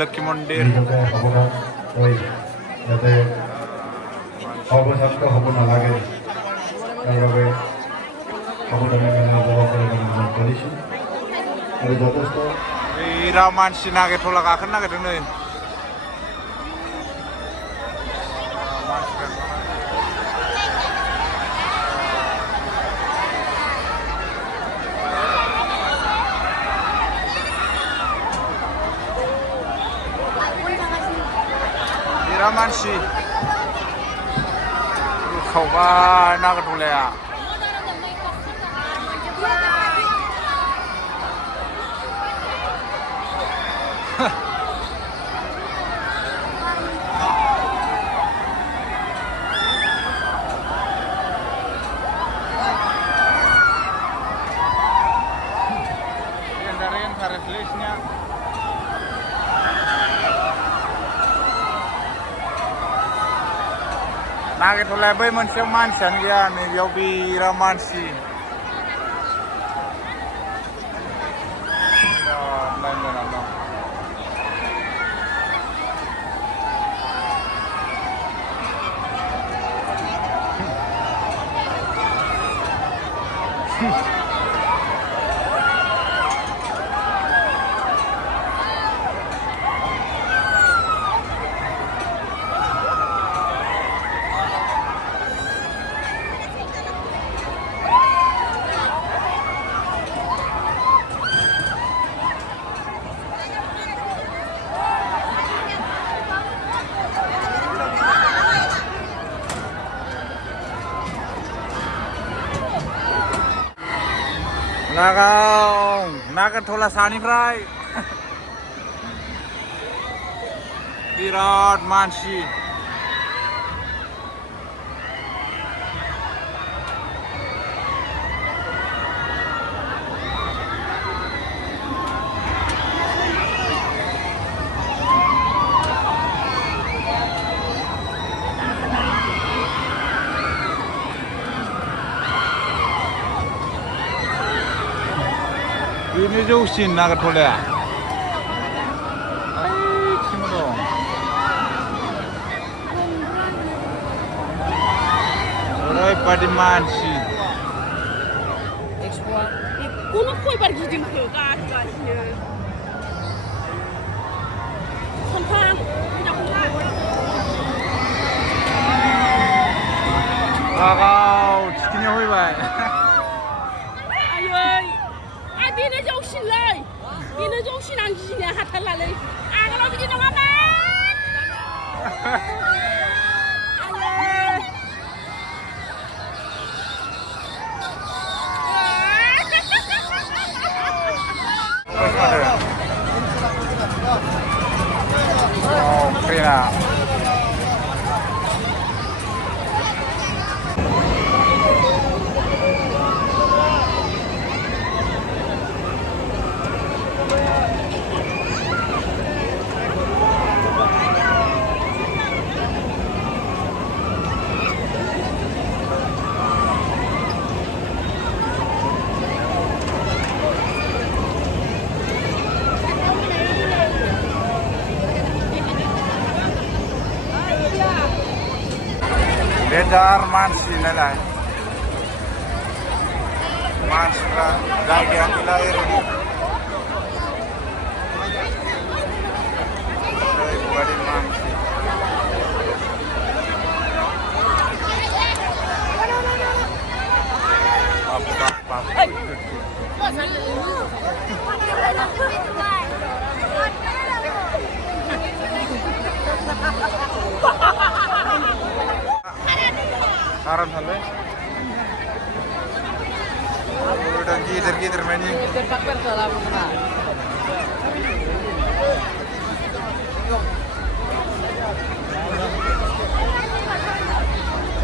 लक्ष्मी मंदिर অবসাদটা হ'ব নালাগে তাৰ বাবে সাৱধানে ব্যৱহাৰ কৰিছোঁ আৰু যথেষ্ট बिराद मानसि नागिरथ'ला गाखोनो नागिरदों नै बिराद मानसि खावबाय नागिरथ'लाया नागिरथ'लाया बै मोनसेयाव मानसियानो गैया नैबेयाव बिराद मानसि बिराद लाइन जानानै दं नागिरथ'ला सानिफ्राय बिराद मानसि बेनो जौसिन नागिरथ'लाया ओइथिं दं ओरैबादि मानसि Kuno kuybar गिदिंखो गासिनो खनथाम गागाव थिखिनियाव फैबाय आयै बेनो जौसिनलै बेनो जौसिन आं गिनो हाथारलालै आगोलाव बिदि नङामोन Frina Bedar mansi nilai mansra jaga lahir ini badi mansi Karan halle. Udah gider main ini.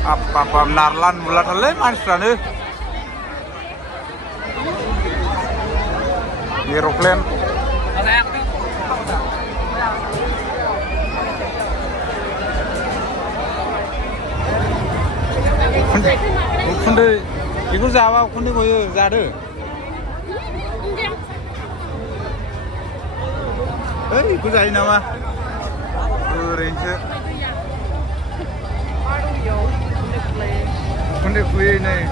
Apa narlan bulat halle manisrane. Aeroplane. उखुन्दै बेखौ जाबा उखुन्दै गयो जादो Oi, ikut saya nama. Orange. Kunde kuih nih.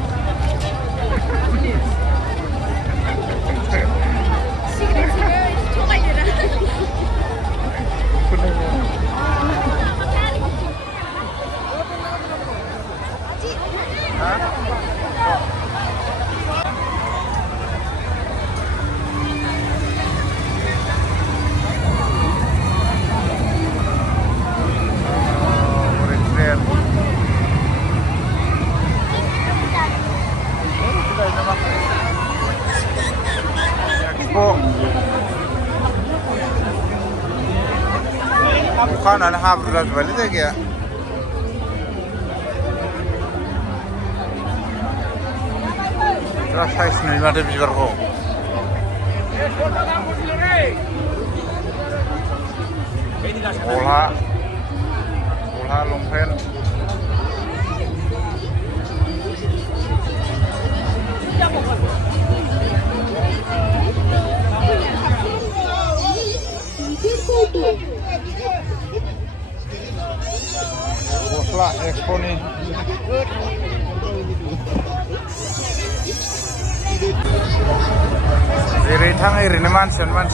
Bukan anak habis balik lagi ya. Terus saya sendiri ada bicara kok. Olah lompen. Boslah expo nih. Dari tang ini mansion. Bap.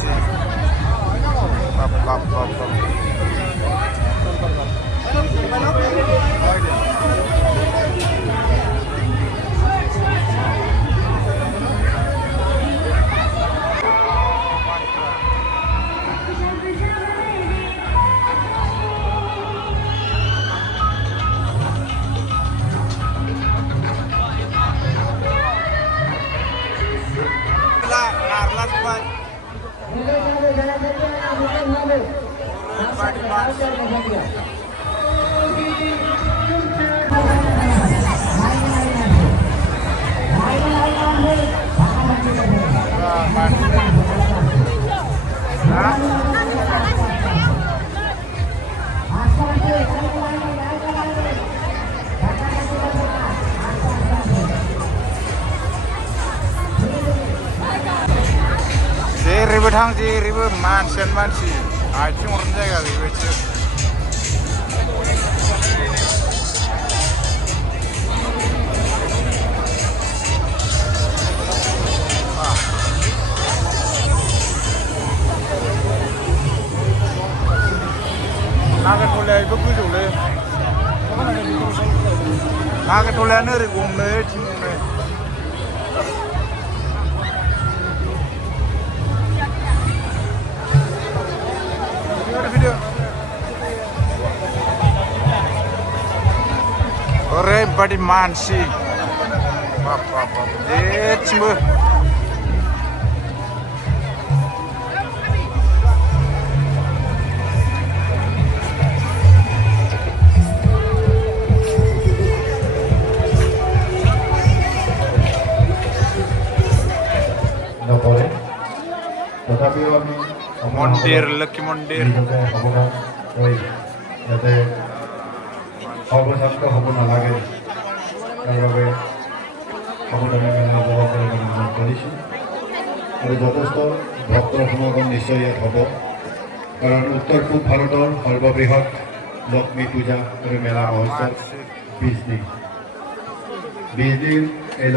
Ribet mansion sih. Acung orang jaga ribet sih. Naga toleh itu kudu le. Naga toleh neri gum le, cinggung le. Video. Ore badi mansi. Bap. Cimbu. Mondir, Lucky Mondir. যাতে অবসাদ হ'ব নালাগে তাৰ বাবে সাৱধানে মেলা উপভোগ কৰিবলৈ অনুৰোধ কৰিছোঁ আৰু যথেষ্ট ভক্তৰ সমাগম নিশ্চয় ইয়াত হ'ব কাৰণ উত্তৰ পূব ভাৰতৰ সৰ্ববৃহৎ লক্ষ্মী পূজা আৰু মেলা মহোৎসৱ 20 দিন এই